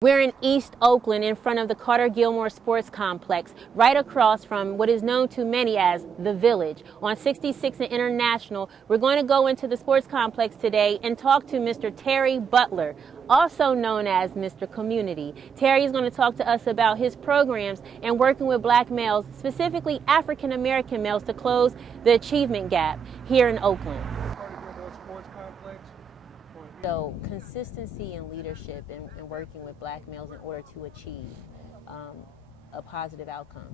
We're in East Oakland in front of the Carter Gilmore Sports Complex, right across from what is known to many as the Village. On 66 and International, we're going to go into the sports complex today and talk to Mr. Terry Butler, also known as Mr. Community. Terry is going to talk to us about his programs and working with black males, specifically African American males, to close the achievement gap here in Oakland. So consistency in leadership and working with black males in order to achieve a positive outcome.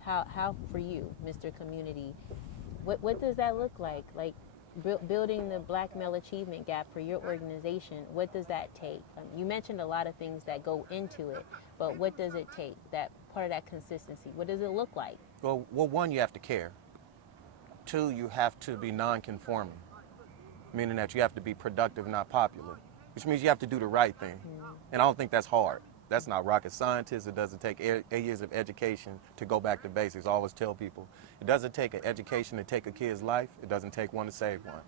How for you, Mr. Community, what does that look like? Like building the black male achievement gap for your organization, what does that take? You mentioned a lot of things that go into it, but what does it take, that part of that consistency? What does it look like? Well, one, you have to care. Two, you have to be non-conforming, meaning that you have to be productive, not popular, which means you have to do the right thing. And I don't think that's hard. That's not rocket scientist. It doesn't take 8 years of education to go back to basics. I always tell people, it doesn't take an education to take a kid's life. It doesn't take one to save one.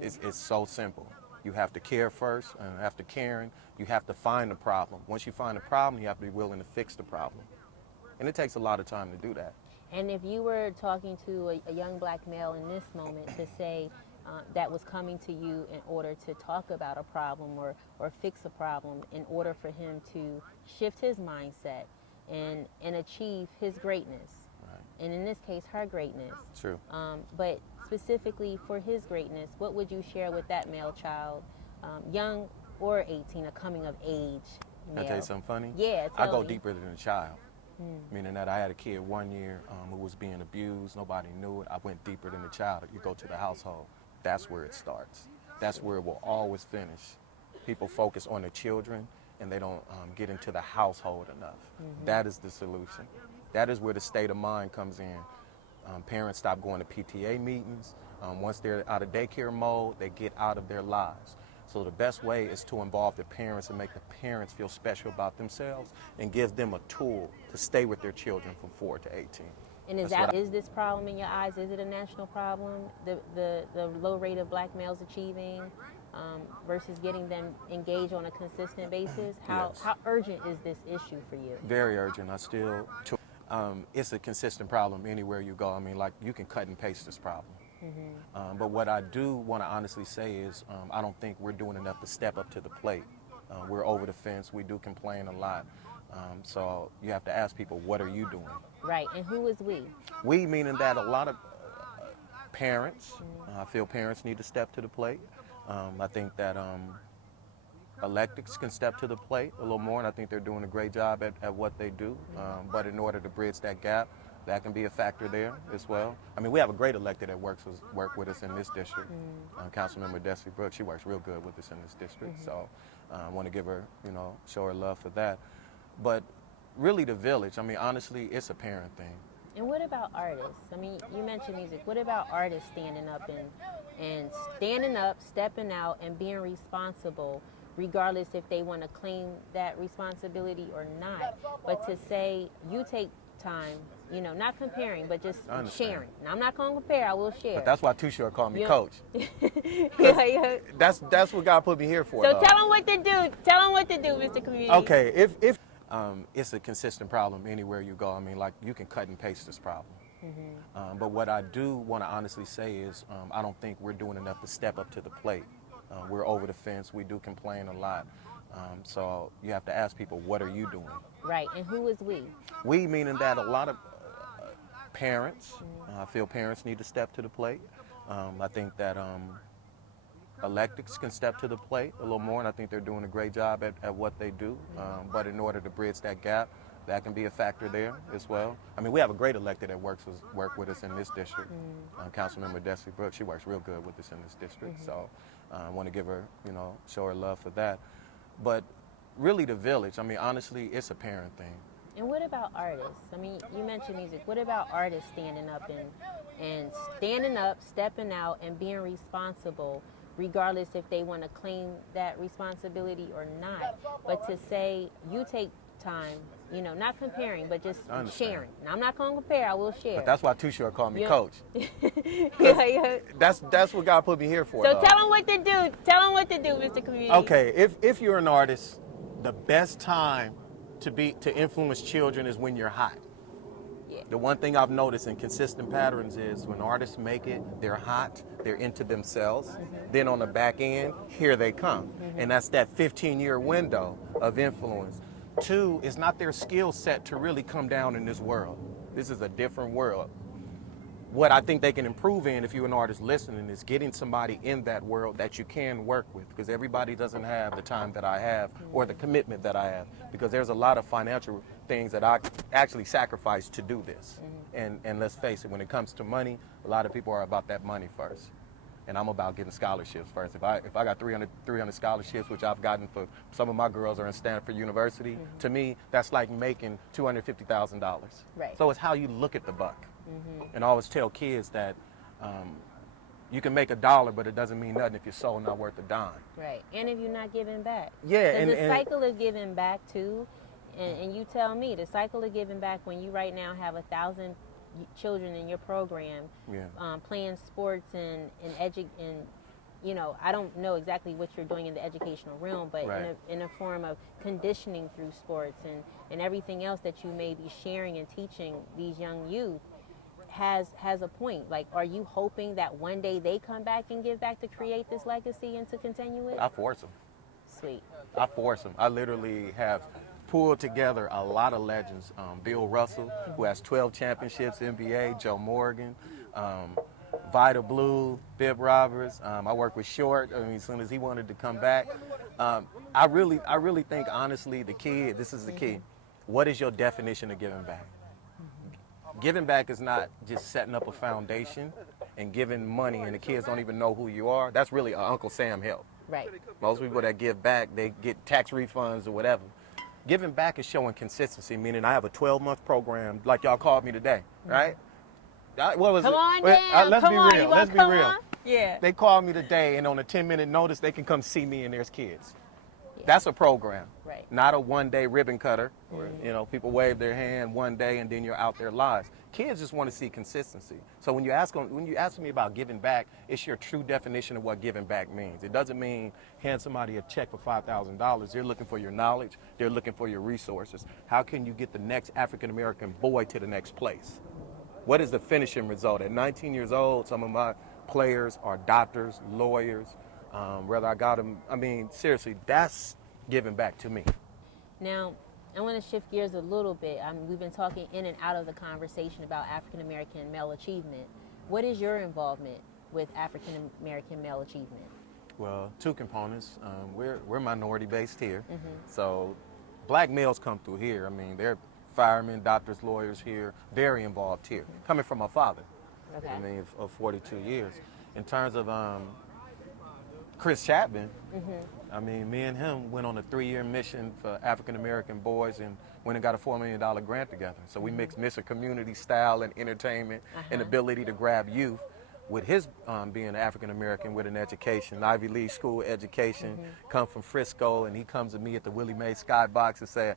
It's so simple. You have to care first, and after caring, you have to find the problem. Once you find the problem, you have to be willing to fix the problem. And it takes a lot of time to do that. And if you were talking to a young black male in this moment to say, that was coming to you in order to talk about a problem or fix a problem, in order for him to shift his mindset and achieve his greatness. Right. And in this case, her greatness. True. But specifically for his greatness, what would you share with that male child, young or 18, a coming of age male? Can I tell you something funny? Yeah, I go deeper than a child. Meaning that I had a kid 1 year who was being abused. Nobody knew it. I went deeper than the child. You go to the household. That's where it starts. That's where it will always finish. People focus on the children and they don't get into the household enough. That is the solution. That is where the state of mind comes in. Parents stop going to PTA meetings. Once they're out of daycare mode, they get out of their lives. So the best way is to involve the parents and make the parents feel special about themselves and give them a tool to stay with their children from 4 to 18. And is this problem in your eyes, is it a national problem, the low rate of black males achieving versus getting them engaged on a consistent basis? How urgent is this issue for you? Very urgent. It's a consistent problem anywhere you go. I mean, like, you can cut and paste this problem. But what I do want to honestly say is I don't think we're doing enough to step up to the plate. We're over the fence. We do complain a lot. So you have to ask people, what are you doing? Right, and who is we? We, meaning that a lot of parents, I feel parents need to step to the plate. I think that electeds can step to the plate a little more, and I think they're doing a great job at what they do. But in order to bridge that gap, that can be a factor there as well. I mean, we have a great elected that work with us in this district. Councilmember Terry Butler, she works real good with us in this district. So I want to give her, show her love for that. But really the village, I mean, honestly, it's a parent thing. And what about artists? I mean, you mentioned music. What about artists standing up and stepping out and being responsible, regardless if they want to claim that responsibility or not? But to say, you take time, not comparing, but just sharing. Now, I'm not going to compare, I will share. But that's why Too Short called me coach. That's what God put me here for. So tell them what to do. Tell them what to do, Mr. Community. Okay, if it's a consistent problem anywhere you go. I mean, like, you can cut and paste this problem. But what I do want to honestly say is I don't think we're doing enough to step up to the plate. We're over the fence. We do complain a lot. So you have to ask people, what are you doing? Right, and who is we? We, meaning that a lot of parents, I feel parents need to step to the plate. I think that electeds can step to the plate a little more, and I think they're doing a great job at what they do. But in order to bridge that gap, that can be a factor there as well. I mean, we have a great elected that work with us in this district. Councilmember Terry Butler, she works real good with us in this district. So I want to give her, show her love for that. But really the village, I mean, honestly, it's a parent thing. And what about artists? I mean, you mentioned music. What about artists standing up and stepping out and being responsible, regardless if they want to claim that responsibility or not? But to say, you take time, not comparing, but just sharing. Now, I'm not going to compare, I will share. But that's why Too Short called me coach. That's what God put me here for. So tell them what to do. Tell them what to do, Mr. Community. Okay, if you're an artist, the best time to influence children is when you're hot. Yeah. The one thing I've noticed in consistent patterns is when artists make it, they're hot, they're into themselves. Then on the back end, here they come. And that's that 15-year window of influence. 2, it's not their skill set to really come down in this world. This is a different world. What I think they can improve in, if you're an artist listening, is getting somebody in that world that you can work with, because everybody doesn't have the time that I have or the commitment that I have, because there's a lot of financial things that I actually sacrifice to do this. And let's face it, when it comes to money, a lot of people are about that money first. And I'm about getting scholarships first. If I got 300 scholarships, which I've gotten for some of my girls are in Stanford University, to me, that's like making $250,000. Right. So it's how you look at the buck. And I always tell kids that you can make $1, but it doesn't mean nothing if your soul not worth a dime. Right. And if you're not giving back. Yeah. And the cycle of giving back too, and you tell me, the cycle of giving back when you right now have 1,000 children in your program, playing sports and you know, I don't know exactly what you're doing in the educational realm, but in a form of conditioning through sports and everything else that you may be sharing and teaching these young youth has a point. Like, are you hoping that one day they come back and give back to create this legacy and to continue it? I force them. Sweet. I force them. I literally have pulled together a lot of legends. Bill Russell, who has 12 championships, NBA, Joe Morgan, Vida Blue, Bib Roberts. I work with Short. I mean, as soon as he wanted to come back. I really think, honestly, this is the key. What is your definition of giving back? Giving back is not just setting up a foundation and giving money and the kids don't even know who you are. That's really an Uncle Sam help. Right. Most people that give back, they get tax refunds or whatever. Giving back is showing consistency, meaning I have a 12-month program, like y'all called me today, right? What was Come it? on down. Let's come be on. real. You Let's be come real. on? Yeah. They called me today, and on a 10-minute notice, they can come see me and there's kids. That's a program, right? Not a one-day ribbon cutter. Where, you know, people wave their hand one day and then you're out their lives. Kids just want to see consistency. So when you ask me about giving back, it's your true definition of what giving back means. It doesn't mean hand somebody a check for $5,000. They're looking for your knowledge. They're looking for your resources. How can you get the next African-American boy to the next place? What is the finishing result? At 19 years old, some of my players are doctors, lawyers, whether I got them, I mean, seriously, that's giving back to me. Now, I want to shift gears a little bit. We've been talking in and out of the conversation about African American male achievement. What is your involvement with African American male achievement? Well, 2 components. We're minority based here, so black males come through here. I mean, they're firemen, doctors, lawyers here, very involved here. Coming from my father, I mean, of 42 years. In terms of Chris Chapman, I mean, me and him went on a 3-year mission for African-American boys and went and got a $4 million grant together. So we mixed Mr Community style and entertainment and ability to grab youth with his being African-American with an education, Ivy League school education, come from Frisco, and he comes to me at the Willie Mae Skybox and said,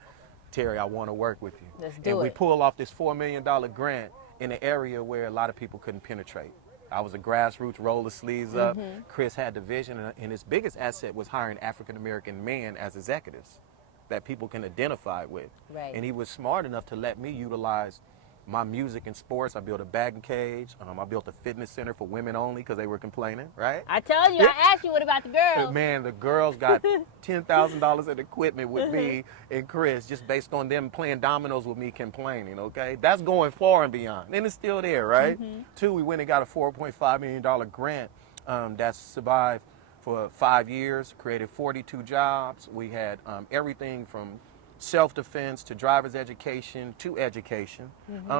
Terry, I want to work with you. Let's do and it. we pull off this $4 million grant in an area where a lot of people couldn't penetrate. I was a grassroots, roll the sleeves up. Chris had the vision, and his biggest asset was hiring African-American men as executives that people can identify with. Right. And he was smart enough to let me utilize my music and sports. I built a batting cage. I built a fitness center for women only because they were complaining, right? I told you, I asked you what about the girls. Man, the girls got $10,000 in equipment with me and Chris just based on them playing dominoes with me complaining, okay? That's going far and beyond. And it's still there, right? 2, we went and got a $4.5 million grant that survived for 5 years, created 42 jobs. We had everything from self-defense to driver's education to education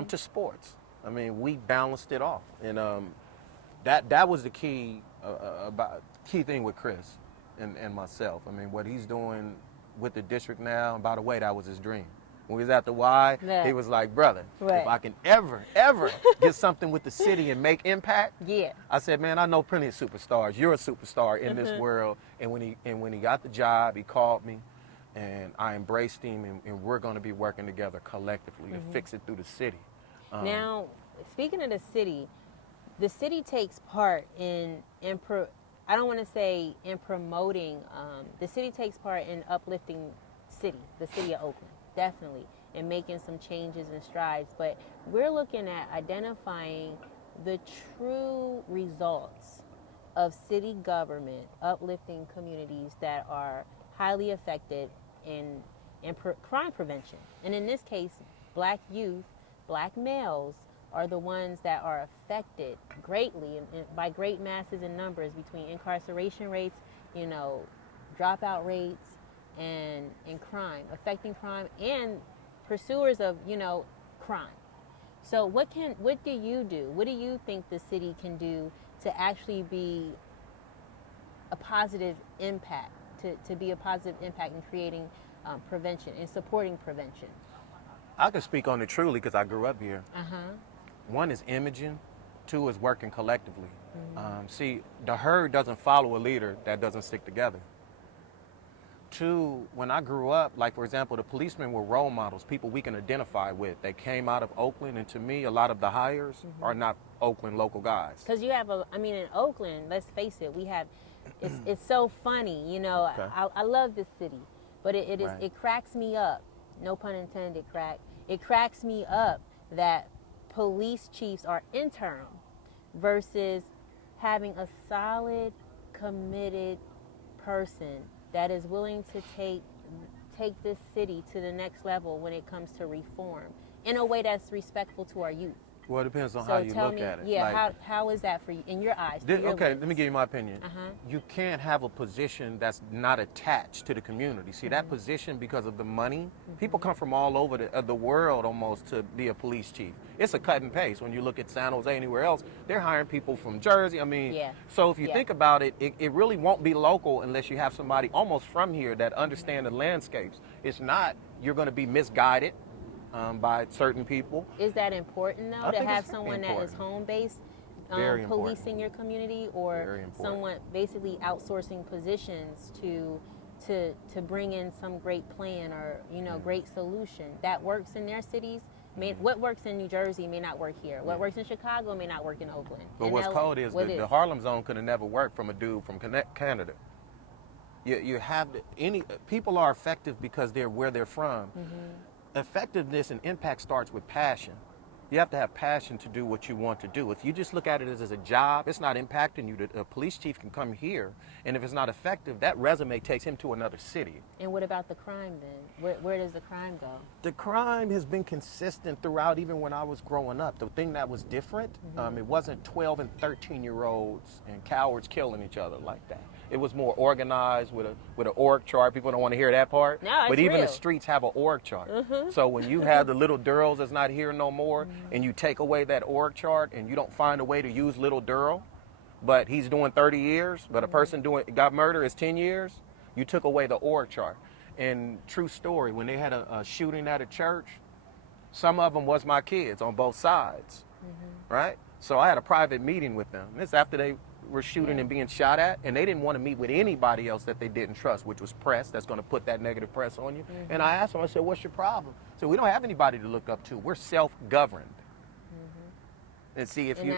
to sports. I mean, we balanced it off, and that was the key thing with Chris and myself. I mean, what he's doing with the district now, and by the way, that was his dream. When we was at the Y, he was like, brother, if I can ever get something with the city and make impact, I said, man, I know plenty of superstars. You're a superstar in this world. And when he got the job, he called me. And I embraced him, and we're going to be working together collectively to fix it through the city. Now, speaking of the city takes part in I don't want to say in promoting, the city takes part in uplifting the city of Oakland, definitely, and making some changes and strides. But we're looking at identifying the true results of city government uplifting communities that are highly affected in crime prevention. And in this case, black youth, black males are the ones that are affected greatly and by great masses and numbers between incarceration rates, dropout rates, and crime, affecting crime and pursuers of, crime. So what do you do? What do you think the city can do to actually be a positive impact, to be a positive impact in creating prevention and supporting prevention? I can speak on it truly because I grew up here. Uh-huh. One is imaging, two is working collectively. See, the herd doesn't follow a leader that doesn't stick together. Two, when I grew up, like for example, the policemen were role models, people we can identify with. They came out of Oakland, and to me, a lot of the hires are not Oakland local guys. Because you have in Oakland, let's face it, we have, it's so funny, Okay. I love this city, but it Right. cracks me up, no pun intended, it cracks me up that police chiefs are interim versus having a solid, committed person that is willing to take this city to the next level when it comes to reform in a way that's respectful to our youth. Well, it depends on So how you tell look me, at it. yeah, Like, how is that for you in your eyes? through your okay, lens? let me give you my opinion. Uh-huh. You can't have a position that's not attached to the community. See, that position, because of the money, people come from all over the world almost to be a police chief. It's a cut and paste. When you look at San Jose, anywhere else, they're hiring people from Jersey. Yeah. So if you Yeah. think about it, it really won't be local unless you have somebody almost from here that understand the landscapes. It's not, you're going to be misguided by certain people. Is that important though, I to think have it's someone that is important. home based, Very important. policing your community, or Very important. someone basically outsourcing positions to bring in some great plan or great solution that works in their cities? What works in New Jersey may not work here. What works in Chicago may not work in Oakland. But In what's LA, cold is what the Harlem zone could have never worked from a dude from Canada. You have people are effective because they're where they're from. Effectiveness and impact starts with passion. You have to have passion to do what you want to do. If you just look at it as a job, it's not impacting you. A police chief can come here, and if it's not effective, that resume takes him to another city. And what about the crime then? Where does the crime go? The crime has been consistent throughout, even when I was growing up. The thing that was different, it wasn't 12 and 13-year-olds and cowards killing each other like that. It was more organized with an org chart. People don't want to hear that part. No, it's but even real. the streets have an org chart. So when you have the little Durrells that's not here no more, and you take away that org chart and you don't find a way to use little Durrell, but he's doing 30 years, but a person got murder is 10 years, you took away the org chart. And true story, when they had a shooting at a church, some of them was my kids on both sides, right? So I had a private meeting with them. This after they were shooting and being shot at, and they didn't want to meet with anybody else that they didn't trust, which was press. That's going to put that negative press on you. And I asked them, I said, what's your problem? So we don't have anybody to look up to. We're self-governed. And see, if you...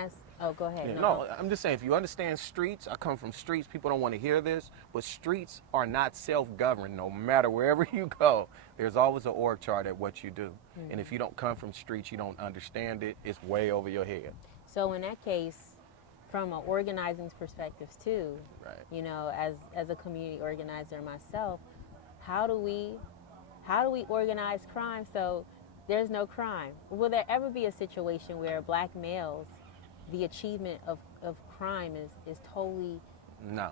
go ahead. No, I'm just saying, if you understand streets, I come from streets, people don't want to hear this, but streets are not self-governed. No matter wherever you go, there's always an org chart at what you do. And if you don't come from streets, you don't understand it, it's way over your head. So in that case, from an organizing perspective too, right. As a community organizer myself, how do we organize crime so there's no crime? Will there ever be a situation where black males, the achievement of crime is totally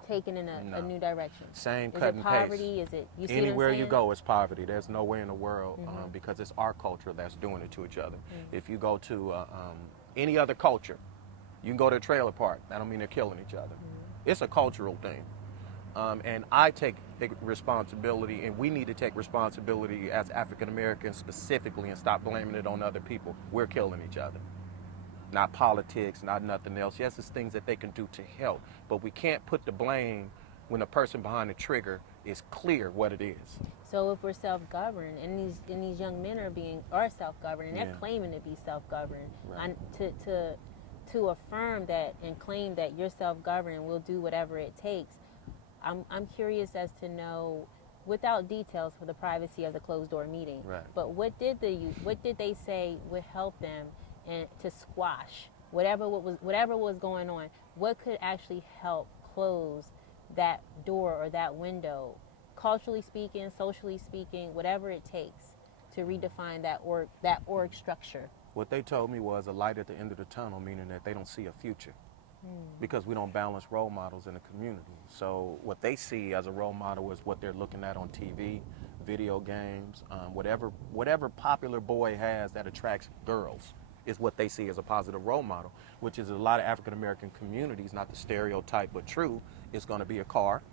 taken in a new direction? Same is cut it and poverty? paste. Is it you see Anywhere what I'm you saying? go, it's poverty. There's no way in the world because it's our culture that's doing it to each other. If you go to any other culture, you can go to a trailer park. That don't mean they're killing each other. It's a cultural thing. And I take responsibility, and we need to take responsibility as African Americans specifically and stop blaming it on other people. We're killing each other. Not politics, not nothing else. Yes, it's things that they can do to help, but we can't put the blame when the person behind the trigger is clear what it is. So if we're self-governed, and these young men are self-governed, and they're claiming to be self-governed, Right. To affirm that and claim that you're self-governed and will do whatever it takes, I'm curious as to know without details for the privacy of the closed door meeting. Right. But what did they say would help them and to squash whatever was going on? What could actually help close that door or that window, culturally speaking, socially speaking, whatever it takes to redefine that org structure? What they told me was a light at the end of the tunnel, meaning that they don't see a future. Because we don't balance role models in the community. So what they see as a role model is what they're looking at on TV, video games, whatever popular boy has that attracts girls is what they see as a positive role model, which is a lot of African American communities, not the stereotype but true. It's going to be a car.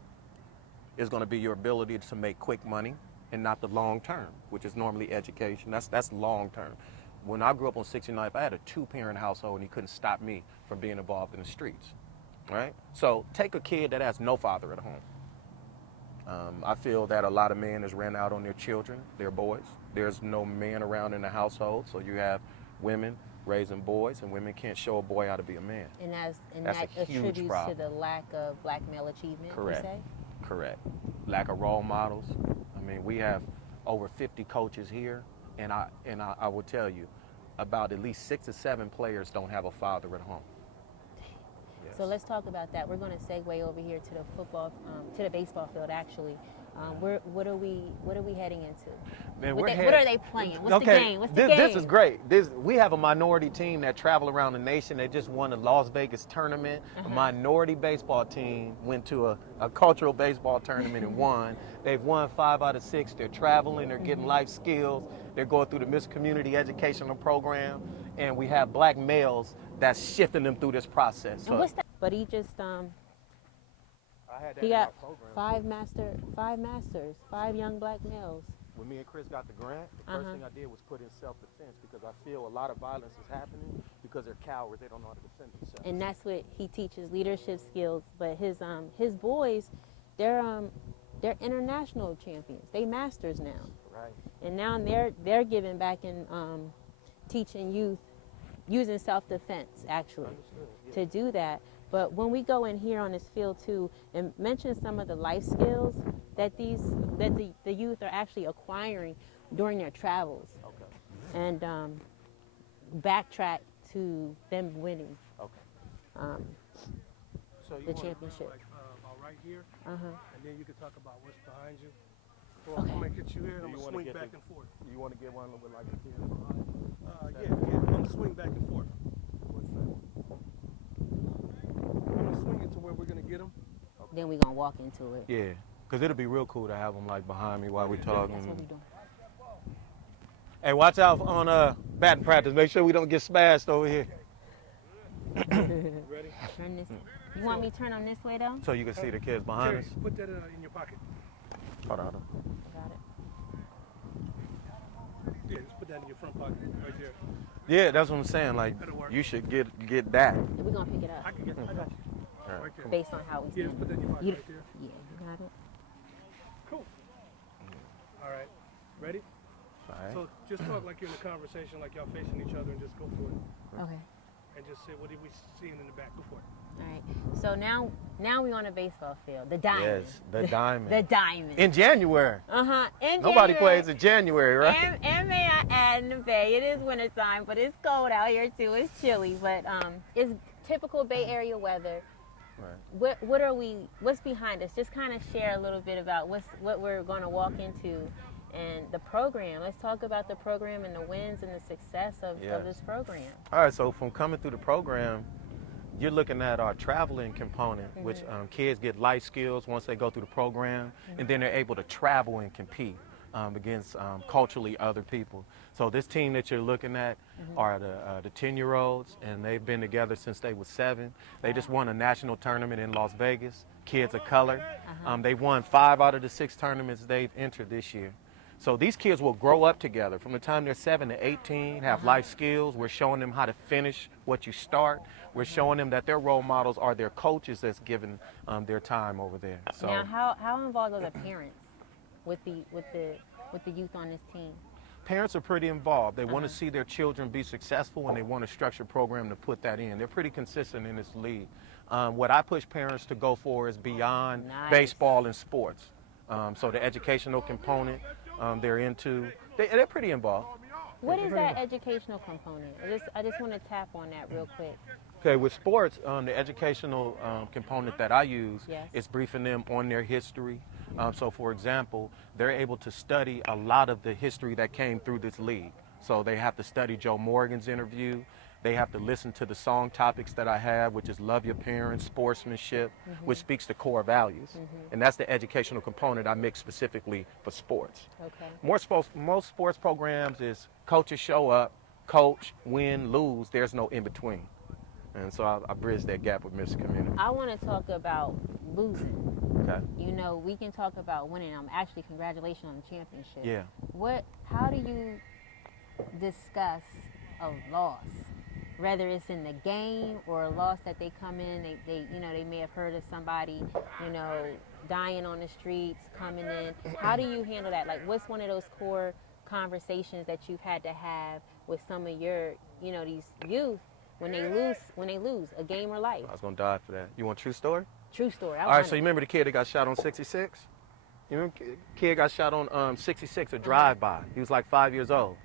It's going to be your ability to make quick money and not the long term, which is normally education. That's long term. When I grew up on 69th, I had a 2-parent household and he couldn't stop me from being involved in the streets, right? So take a kid that has no father at home. I feel that a lot of men has ran out on their children, their boys. There's no man around in the household, so you have women raising boys, and women can't show a boy how to be a man. And that's that a huge attributes problem. to the lack of black male achievement, Correct. you say? Correct. Lack of role models. I mean, we have over 50 coaches here, and I will tell you, about at least 6 or 7 players don't have a father at home. Yes. So let's talk about that. We're going to segue over here to the baseball field. Actually, what are we heading into? Man, what are they playing? What's the game? What's the game? This is great. We have a minority team that travel around the nation. They just won the Las Vegas tournament. A minority baseball team went to a cultural baseball tournament and won. They've won 5 out of 6. They're traveling. They're getting life skills. They're going through the Mr Community educational program, and we have black males that's shifting them through this process. So, and what's that? But he just he got 5 masters, 5 young black males. When me and Chris got the grant, the first thing I did was put in self-defense, because I feel a lot of violence is happening because they're cowards. They don't know how to defend themselves. And that's what he teaches, leadership skills. But his boys, they're international champions. They masters now. Right. And now they're giving back and teaching youth using self-defense actually to do that. But when we go in here on this field too and mention some of the life skills that the youth are actually acquiring during their travels, and backtrack to them winning the championship. Right here, and then you can talk about what's behind you. Okay. I'm gonna get you here, and I'm gonna swing back and forth. You want to get one with like a kid? Yeah. I'm gonna swing back and forth. What's that? I'm gonna swing it to where we're gonna get them. Then we're gonna walk into it. Yeah, because it'll be real cool to have them like behind me while we're talking. That's what we're doing. Hey, watch out on batting practice. Make sure we don't get smashed over here. Ready? Turn this. You want me to turn them this way though? So you can see the kids behind Terry, us. put that in your pocket. Hold on. Got it. Yeah, just put that in your front pocket right there. Yeah, that's what I'm saying. Like, you should get that. We're gonna pick it up I got you. Right there. based on how we Yeah, stand. just put that in your pocket right there. Yeah, you got it. Cool. All right. Ready? All right. So just talk like you're in a conversation, like y'all facing each other, and just go for it. Okay. And just say, what did we see in the back? Go for it. All right. So now we're on a baseball field. The diamond. Yes, the diamond. The diamond. In January. In Nobody January. plays in January, right? And may I add, in the Bay, it is wintertime, but it's cold out here too. It's chilly, but it's typical Bay Area weather. Right. What's behind us? Just kind of share a little bit about what we're going to walk into and the program. Let's talk about the program and the wins and the success of this program. All right, so from coming through the program, you're looking at our traveling component, which kids get life skills once they go through the program, and then they're able to travel and compete against culturally other people. So this team that you're looking at are the 10-year-olds, and they've been together since they were 7. They just won a national tournament in Las Vegas, kids of color. They won 5 out of the 6 tournaments they've entered this year. So these kids will grow up together from the time they're 7 to 18, have life skills. We're showing them how to finish what you start. We're showing them that their role models are their coaches that's given their time over there. So now, how involved are the parents with the youth on this team? Parents are pretty involved. They want to see their children be successful, and they want a structured program to put that in. They're pretty consistent in this league. What I push parents to go for is beyond baseball and sports. So the educational component they're into, they're pretty involved. What is that educational component? I just want to tap on that real quick. Okay, with sports, the educational component that I use Yes. is briefing them on their history. So, for example, they're able to study a lot of the history that came through this league. So they have to study Joe Morgan's interview. They have to listen to the song topics that I have, which is love your parents, sportsmanship, which speaks to core values. And that's the educational component I mix specifically for sports. Okay. Most sports programs is coaches show up, coach, win, lose. There's no in between. And so I bridge that gap with Mr Community. I want to talk about losing. Okay. You know, we can talk about winning. Actually, congratulations on the championship. Yeah. How do you discuss a loss? Whether it's in the game or a loss that they come in, they may have heard of somebody, dying on the streets, coming in. How do you handle that? Like, what's one of those core conversations that you've had to have with some of your, these youth when they lose a game or life? I was gonna die for that. You want a true story? True story. All right, so you remember the kid that got shot on 66? You remember the kid got shot on 66, a drive-by. He was like 5 years old.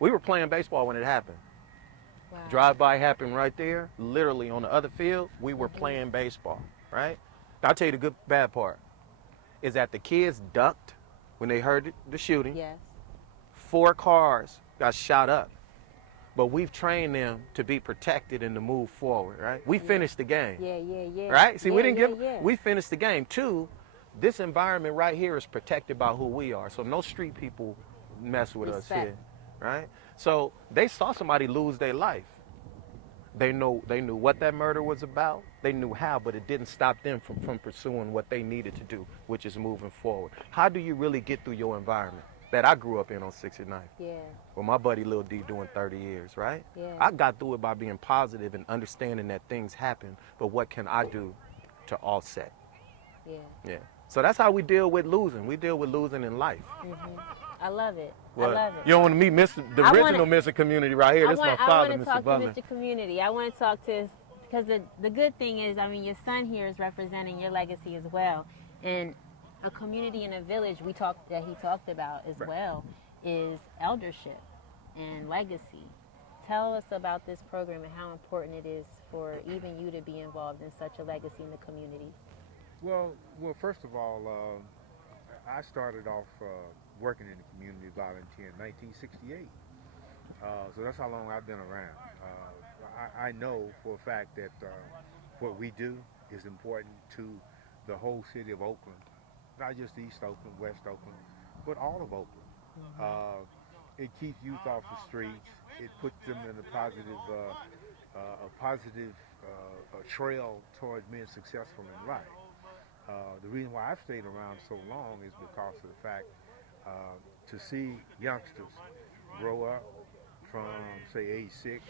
We were playing baseball when it happened. Wow. Drive-by happened right there, literally on the other field. We were playing baseball, right? Now, I'll tell you the bad part is that the kids ducked when they heard the shooting. Yes. 4 cars got shot up. But we've trained them to be protected and to move forward, right? We finished the game. Yeah. Right? See, yeah, we didn't yeah. we finished the game. 2, this environment right here is protected by who we are. So no street people mess with us Respect. here, right? So they saw somebody lose their life. They knew what that murder was about. They knew how, but it didn't stop them from pursuing what they needed to do, which is moving forward. How do you really get through your environment that I grew up in on 69th? Yeah. Well, my buddy Lil D doing 30 years, right? Yeah. I got through it by being positive and understanding that things happen, but what can I do to offset? Yeah. Yeah. So that's how we deal with losing. We deal with losing in life. I love it. Well, I love it. You don't want to meet the original Mr. Community right here. This is my father, I want Mr. to talk Butler. to Mr. Community. I want to talk to because the good thing is, your son here is representing your legacy as well, and a community and a village he talked about as well is eldership and legacy. Tell us about this program and how important it is for even you to be involved in such a legacy in the community. Well, first of all, I started off working in the community volunteer in 1968. So that's how long I've been around. I know for a fact that what we do is important to the whole city of Oakland, not just East Oakland, West Oakland, but all of Oakland. It keeps youth off the streets. It puts them in a positive trail towards being successful in life. The reason why I've stayed around so long is because of the fact to see youngsters grow up from, say, age 6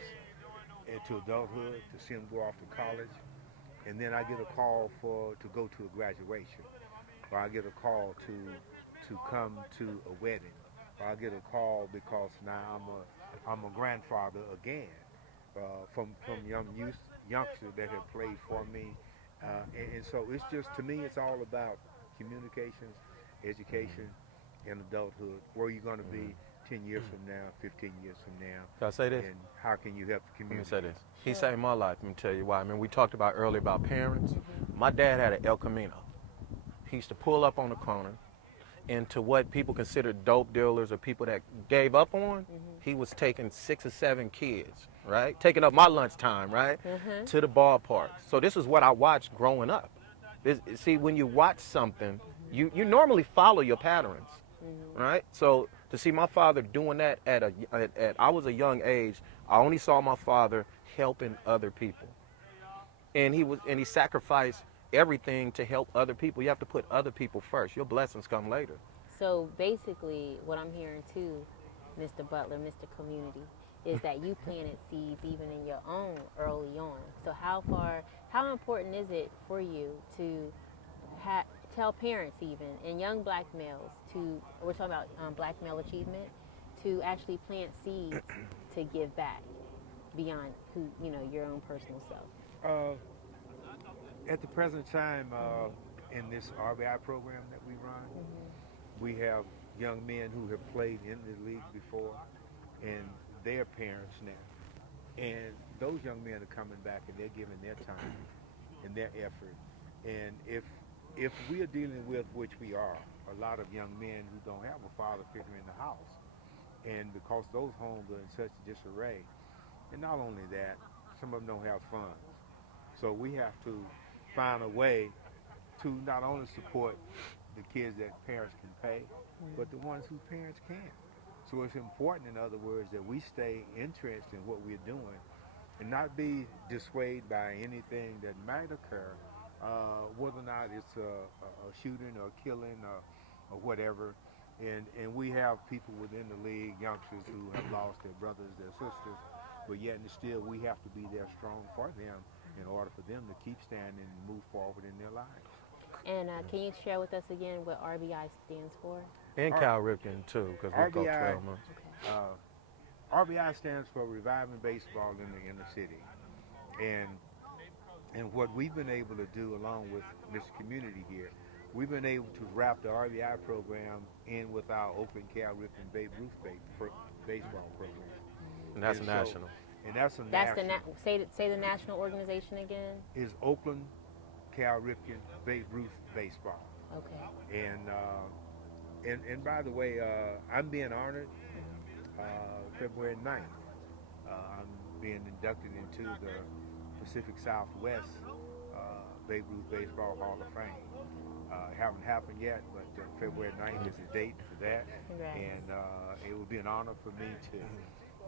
into adulthood, to see them go off to college, and then I get a call to go to a graduation, or I get a call to come to a wedding, or I get a call because now I'm a grandfather again from youngsters that have played for me. And so it's just, to me, it's all about communications, education, and adulthood. Where are you going to be 10 years from now, 15 years from now? Can I say this? And how can you help the community? Let me say this. He saved my life. Let me tell you why. I mean, we talked about earlier about parents. My dad had an El Camino. He used to pull up on the corner, and to what people considered dope dealers or people that gave up on, he was taking 6 or 7 kids, right? Taking up my lunchtime, right? To the ballpark. So this is what I watched growing up. See, when you watch something, you normally follow your patterns, right? So to see my father doing that at I was a young age, I only saw my father helping other people. And he sacrificed everything to help other people. You have to put other people first. Your blessings come later. So basically, what I'm hearing too, Mr. Butler, Mr. Community, is that you planted seeds even in your own early on. So how important is it for you to tell parents even, and young black males, we're talking about black male achievement, to actually plant seeds to give back beyond your own personal self? At the present time, in this RBI program that we run, we have young men who have played in the league before, and their parents now. And those young men are coming back and they're giving their time and their effort. And if we are dealing with, which we are, a lot of young men who don't have a father figure in the house, and because those homes are in such disarray, and not only that, some of them don't have funds. So we have to find a way to not only support the kids that parents can pay, but the ones whose parents can't. So it's important, in other words, that we stay interested in what we're doing and not be dissuaded by anything that might occur, whether or not it's a shooting or a killing or whatever. And we have people within the league, youngsters who have lost their brothers, their sisters, but yet and still we have to be there strong for them in order for them to keep standing and move forward in their lives. And can you share with us again what RBI stands for? And Cal Ripken too, because we go 12 months. RBI stands for Reviving Baseball in the Inner City. And what we've been able to do along with Mr Community here, we've been able to wrap the RBI program in with our Oakland Cal Ripken Babe Ruth baseball program. And that's national. And that's a That's national. say the national organization again. Is Oakland Cal Ripken Babe Ruth baseball. Okay. And by the way, I'm being honored February 9th. I'm being inducted into the Pacific Southwest Babe Ruth Baseball Hall of Fame. It haven't happened yet, but February 9th is the date for that. Congrats. And it would be an honor for me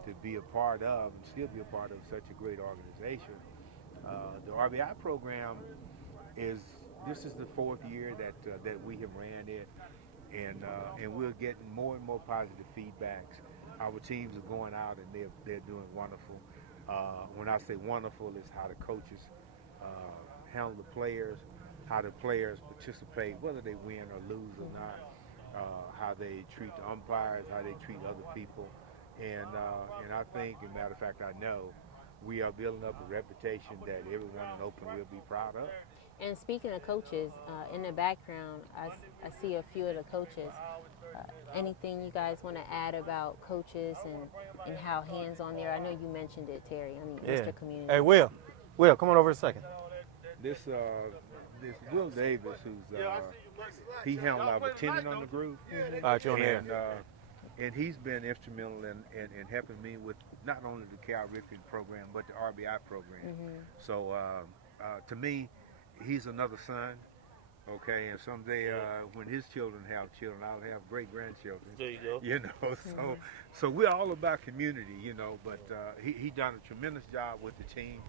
to be a part of and still be a part of such a great organization. The RBI program this is the 4th year that we have ran it, and we're getting more and more positive feedbacks. Our teams are going out and they're doing wonderful. When I say wonderful, it's how the coaches handle the players, how the players participate, whether they win or lose or not, how they treat the umpires, how they treat other people. And I think, as a matter of fact, I know, we are building up a reputation that everyone in Oakland will be proud of. And speaking of coaches, in the background, I see a few of the coaches. Anything you guys want to add about coaches and how hands-on they are? I know you mentioned it, Terry. Mr. Community. Hey, Will, come on over a second. This Will Davis, who's he handled our attendant on the group. All right, you're on air. And he's been instrumental in helping me with not only the Cal Ripken program, but the RBI program. So to me, he's another son, okay? And someday when his children have children, I'll have great-grandchildren. There you go. You know, so we're all about community, you know, but he done a tremendous job with the team,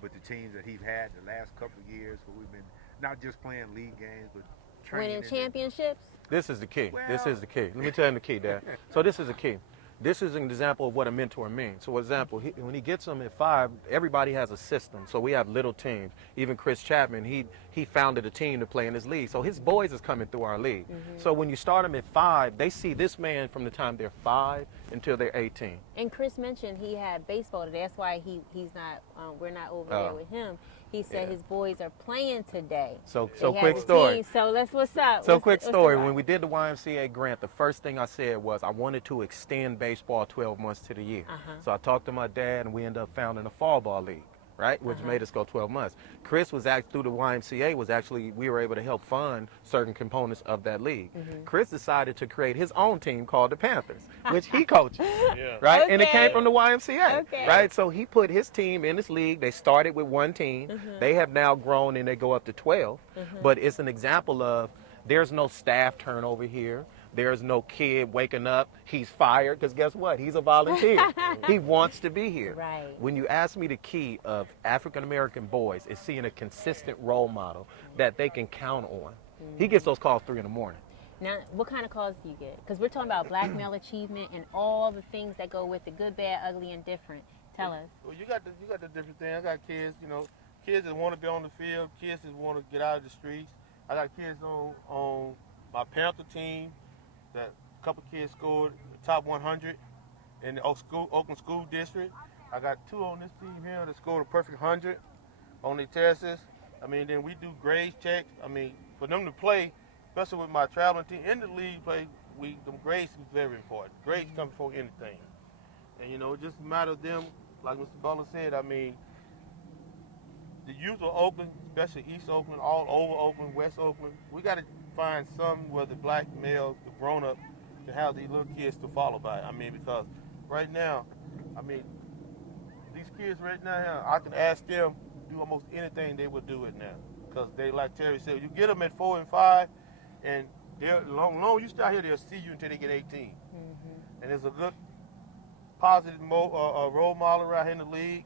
with the teams that he's had the last couple of years where we've been not just playing league games, but training. Winning championships? This is the key. Well, this is the key. Let me tell him the key, Dad. So this is the key. This is an example of what a mentor means. So, for example, when he gets them at 5, everybody has a system. So we have little teams. Even Chris Chapman, he founded a team to play in his league. So his boys is coming through our league. So when you start them at 5, they see this man from the time they're 5 until they're 18. And Chris mentioned he had baseball today. That's why he's not. We're not over there with him. He said his boys are playing today. So quick story. So what's up? So quick story. When we did the YMCA grant, the first thing I said was I wanted to extend baseball 12 months to the year. So I talked to my dad, and we ended up founding a fall ball league, right? Which made us go 12 months. Chris was through the YMCA we were able to help fund certain components of that league. Chris decided to create his own team called the Panthers, which he coaches, right? Okay. And it came from the YMCA, Okay. right? So he put his team in this league. They started with 1 team. They have now grown and they go up to 12. But it's an example of there's no staff turnover here. There's no kid waking up, he's fired, because guess what? He's a volunteer. He wants to be here. Right. When you ask me the key of African-American boys is seeing a consistent role model that they can count on. He gets those calls 3 in the morning. Now, what kind of calls do you get? Because we're talking about black male achievement and all the things that go with it, good, bad, ugly, and different. Tell us. Well, you got the different things. I got kids, kids that want to be on the field, kids that want to get out of the streets. I got kids on my Panther team. That a couple kids scored top 100 in the Oakland School District. I got 2 on this team here that scored a perfect 100 on their tests. Then we do grades checks. for them to play, especially with my traveling team in the league play, them grades is very important. Grades come before anything. And, you know, it just a matter of them, like Mr. Butler said, I mean, the youth of Oakland, especially East Oakland, all over Oakland, West Oakland, we got to find some where the black male, the grown-up, can have these little kids to follow by. I mean, because right now, I mean, these kids right now, I can ask them to do almost anything they would do it now. Because they, like Terry said, you get them at 4 and 5, and long you stay here, they'll see you until they get 18. Mm-hmm. And it's a good, positive role model right here in the league.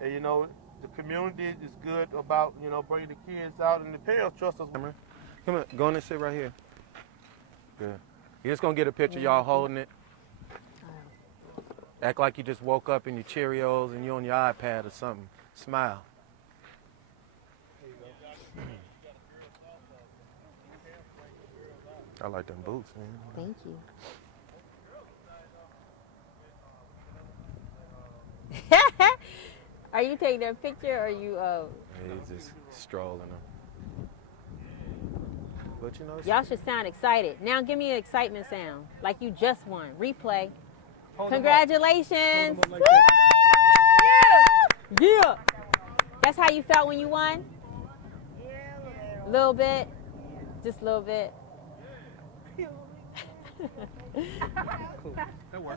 And, you know, the community is good about, you know, bringing the kids out, and the parents trust us. Come on, go in and sit right here. Good. You're just gonna get a picture of y'all holding it. Act like you just woke up in your Cheerios and you're on your iPad or something. Smile. I like them boots, man. Thank you. Are you taking a picture or are you He's just strolling them. But you know, y'all should sound excited. Now give me an excitement sound. Like you just won. Replay. Congratulations. Like that. Yeah. That's how you felt when you won? Yeah, A little bit? Just a little bit. Cool. That works.